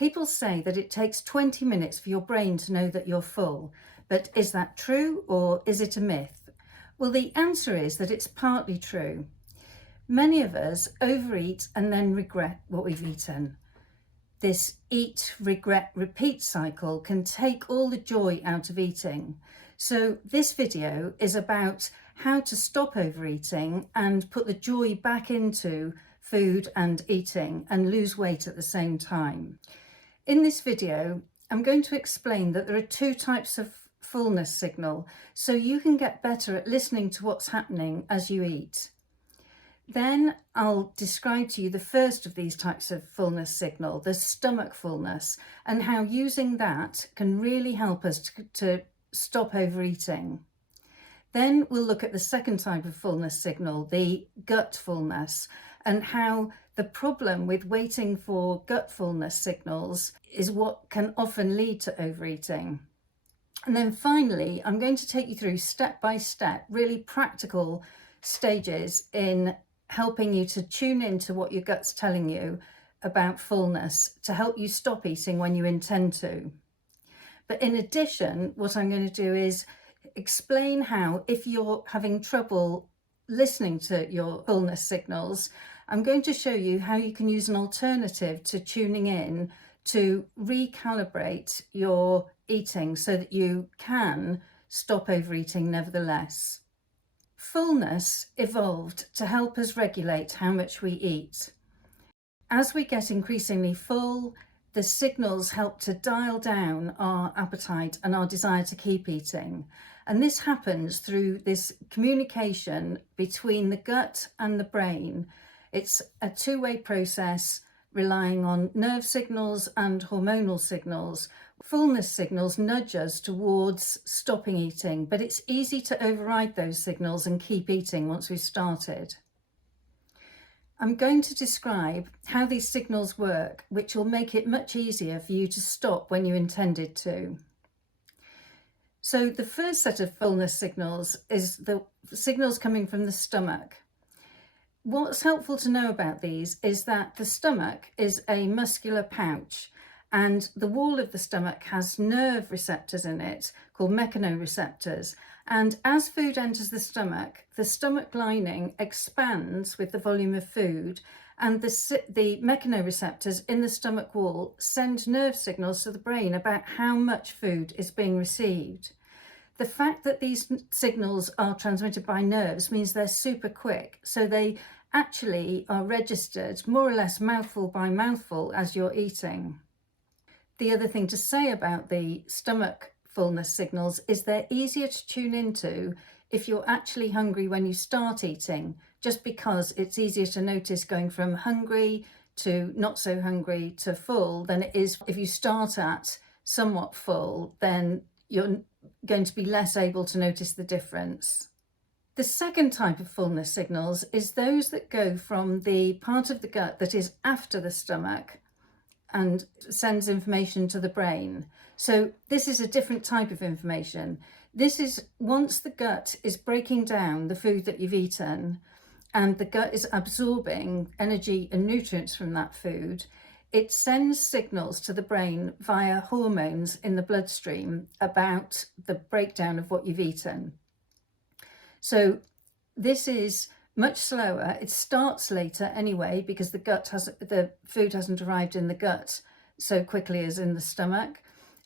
People say that it takes 20 minutes for your brain to know that you're full, but is that true or is it a myth? Well, the answer is that it's partly true. Many of us overeat and then regret what we've eaten. This eat, regret, repeat cycle can take all the joy out of eating. So this video is about how to stop overeating and put the joy back into food and eating and lose weight at the same time. In this video, I'm going to explain that there are two types of fullness signal, so you can get better at listening to what's happening as you eat. Then I'll describe to you the first of these types of fullness signal, the stomach fullness, and how using that can really help us to stop overeating. Then we'll look at the second type of fullness signal, the gut fullness, and how the problem with waiting for gut fullness signals is what can often lead to overeating. And then finally, I'm going to take you through step by step, really practical stages in helping you to tune into what your gut's telling you about fullness to help you stop eating when you intend to. But in addition, what I'm going to do is explain how, if you're having trouble listening to your fullness signals, I'm going to show you how you can use an alternative to tuning in to recalibrate your eating so that you can stop overeating nevertheless. Fullness evolved to help us regulate how much we eat. As we get increasingly full, the signals help to dial down our appetite and our desire to keep eating. And this happens through this communication between the gut and the brain. It's a two-way process relying on nerve signals and hormonal signals. Fullness signals nudge us towards stopping eating, but it's easy to override those signals and keep eating once we've started. I'm going to describe how these signals work, which will make it much easier for you to stop when you intended to. So the first set of fullness signals is the signals coming from the stomach. What's helpful to know about these is that the stomach is a muscular pouch, and the wall of the stomach has nerve receptors in it called mechanoreceptors. And as food enters the stomach lining expands with the volume of food, and the mechanoreceptors in the stomach wall send nerve signals to the brain about how much food is being received. The fact that these signals are transmitted by nerves means they're super quick, so they actually are registered more or less mouthful by mouthful as you're eating. The other thing to say about the stomach fullness signals is they're easier to tune into if you're actually hungry when you start eating, just because it's easier to notice going from hungry to not so hungry to full than it is if you start at somewhat full, then you're going to be less able to notice the difference. The second type of fullness signals is those that go from the part of the gut that is after the stomach and sends information to the brain. So this is a different type of information. This is once the gut is breaking down the food that you've eaten and the gut is absorbing energy and nutrients from that food, it sends signals to the brain via hormones in the bloodstream about the breakdown of what you've eaten. So this is much slower. It starts later anyway, because the food hasn't arrived in the gut so quickly as in the stomach.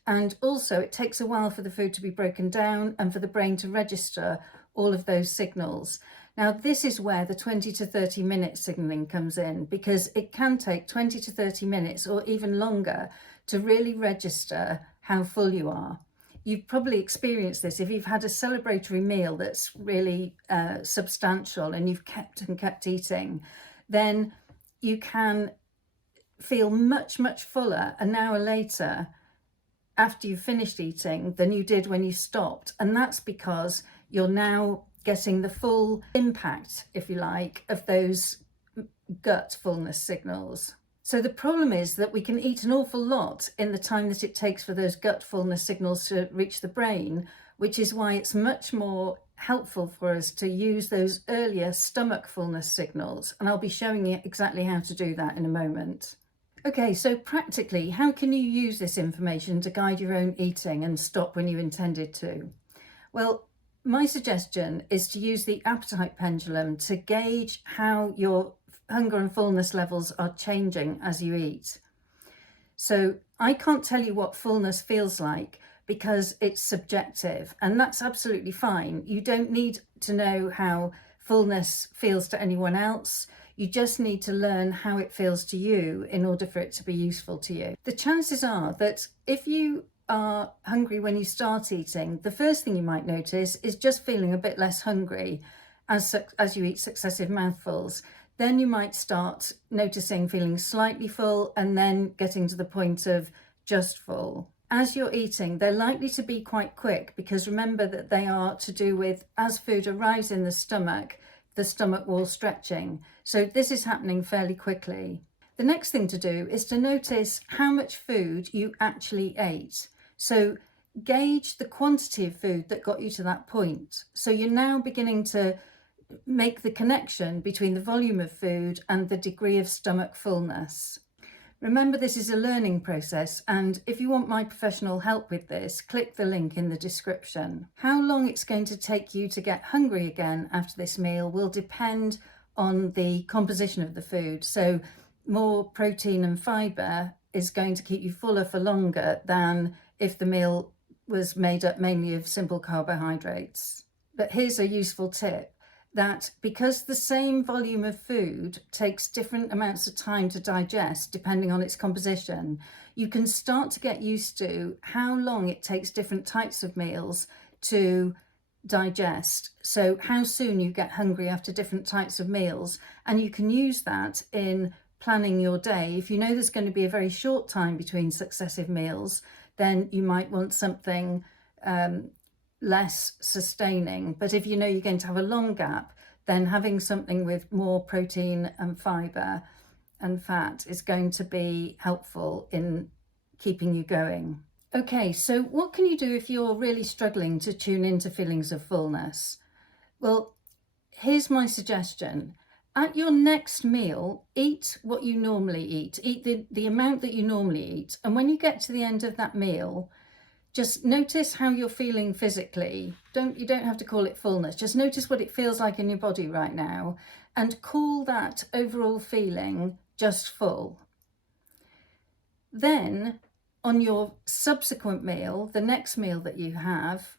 And also it takes a while for the food to be broken down and for the brain to register all of those signals. Now, this is where the 20 to 30 minute signaling comes in, because it can take 20 to 30 minutes or even longer to really register how full you are. You've probably experienced this if you've had a celebratory meal that's really substantial and you've kept eating, then you can feel much, much fuller an hour later after you've finished eating than you did when you stopped. And that's because you're now getting the full impact, if you like, of those gut fullness signals. So the problem is that we can eat an awful lot in the time that it takes for those gut fullness signals to reach the brain, which is why it's much more helpful for us to use those earlier stomach fullness signals. And I'll be showing you exactly how to do that in a moment. Okay, so practically, how can you use this information to guide your own eating and stop when you intended to? Well, my suggestion is to use the appetite pendulum to gauge how your hunger and fullness levels are changing as you eat. So I can't tell you what fullness feels like because it's subjective, and that's absolutely fine. You don't need to know how fullness feels to anyone else. You just need to learn how it feels to you in order for it to be useful to you. The chances are that if you are hungry when you start eating, the first thing you might notice is just feeling a bit less hungry as you eat successive mouthfuls. Then you might start noticing feeling slightly full and then getting to the point of just full. As you're eating, they're likely to be quite quick because remember that they are to do with as food arrives in the stomach wall stretching. So this is happening fairly quickly. The next thing to do is to notice how much food you actually ate. So gauge the quantity of food that got you to that point. So you're now beginning to make the connection between the volume of food and the degree of stomach fullness. Remember, this is a learning process, and if you want my professional help with this, click the link in the description. How long it's going to take you to get hungry again after this meal will depend on the composition of the food. So more protein and fibre is going to keep you fuller for longer than if the meal was made up mainly of simple carbohydrates. But here's a useful tip, that because the same volume of food takes different amounts of time to digest depending on its composition, you can start to get used to how long it takes different types of meals to digest. So how soon you get hungry after different types of meals, and you can use that in planning your day. If you know there's going to be a very short time between successive meals, then you might want something less sustaining. But if you know you're going to have a long gap, then having something with more protein and fibre and fat is going to be helpful in keeping you going. Okay, so what can you do if you're really struggling to tune into feelings of fullness? Well, here's my suggestion. At your next meal, eat what you normally eat. Eat the amount that you normally eat. And when you get to the end of that meal, just notice how you're feeling physically. You don't have to call it fullness. Just notice what it feels like in your body right now and call that overall feeling just full. Then on your subsequent meal, the next meal that you have,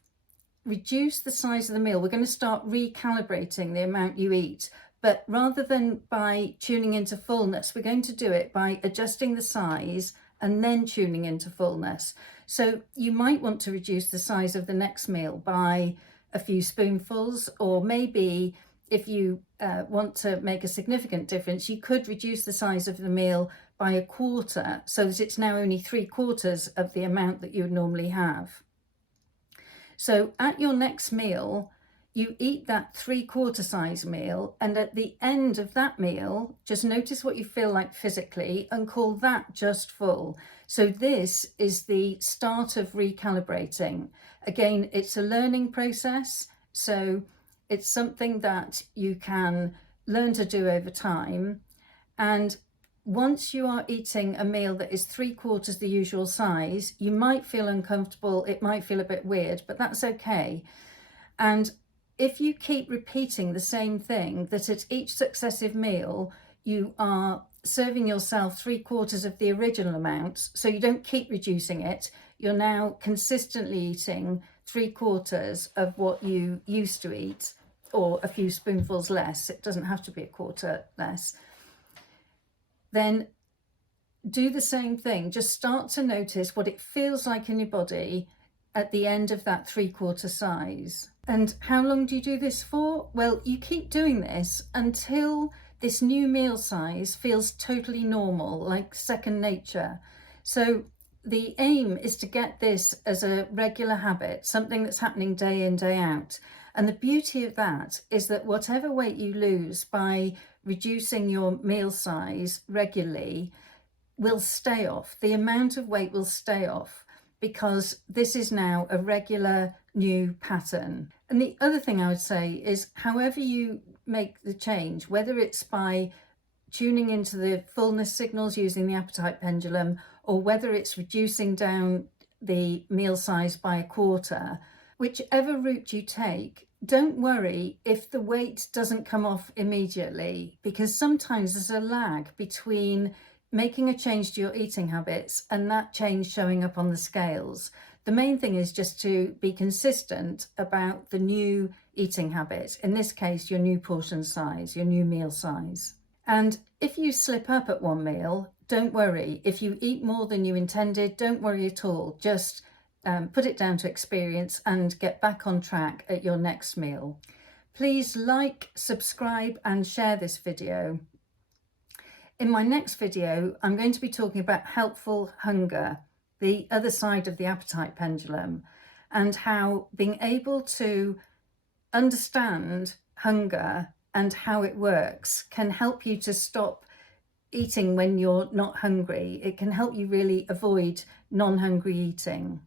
reduce the size of the meal. We're going to start recalibrating the amount you eat, but rather than by tuning into fullness, we're going to do it by adjusting the size and then tuning into fullness. So you might want to reduce the size of the next meal by a few spoonfuls, or maybe if you want to make a significant difference, you could reduce the size of the meal by a quarter so that it's now only 3/4 of the amount that you would normally have. So at your next meal, you eat that 3/4 size meal, and at the end of that meal, just notice what you feel like physically and call that just full. So this is the start of recalibrating. Again, it's a learning process, so it's something that you can learn to do over time. And once you are eating a meal that is 3/4 the usual size, you might feel uncomfortable, it might feel a bit weird, but that's okay. And if you keep repeating the same thing, that at each successive meal, you are serving yourself 3/4 of the original amount, so you don't keep reducing it, you're now consistently eating 3/4 of what you used to eat, or a few spoonfuls less, it doesn't have to be a quarter less, then do the same thing. Just start to notice what it feels like in your body at the end of that 3/4 size. And how long do you do this for? Well, you keep doing this until this new meal size feels totally normal, like second nature. So the aim is to get this as a regular habit, something that's happening day in, day out. And the beauty of that is that whatever weight you lose by reducing your meal size regularly will stay off. The amount of weight will stay off because this is now a regular new pattern. And the other thing I would say is, however you make the change, whether it's by tuning into the fullness signals using the appetite pendulum, or whether it's reducing down the meal size by a quarter, whichever route you take, don't worry if the weight doesn't come off immediately, because sometimes there's a lag between making a change to your eating habits and that change showing up on the scales. The main thing is just to be consistent about the new eating habit. In this case, your new portion size, your new meal size. And if you slip up at one meal, don't worry. If you eat more than you intended, don't worry at all. Just put it down to experience and get back on track at your next meal. Please like, subscribe and share this video. In my next video, I'm going to be talking about helpful hunger, the other side of the appetite pendulum, and how being able to understand hunger and how it works can help you to stop eating when you're not hungry. It can help you really avoid non-hungry eating.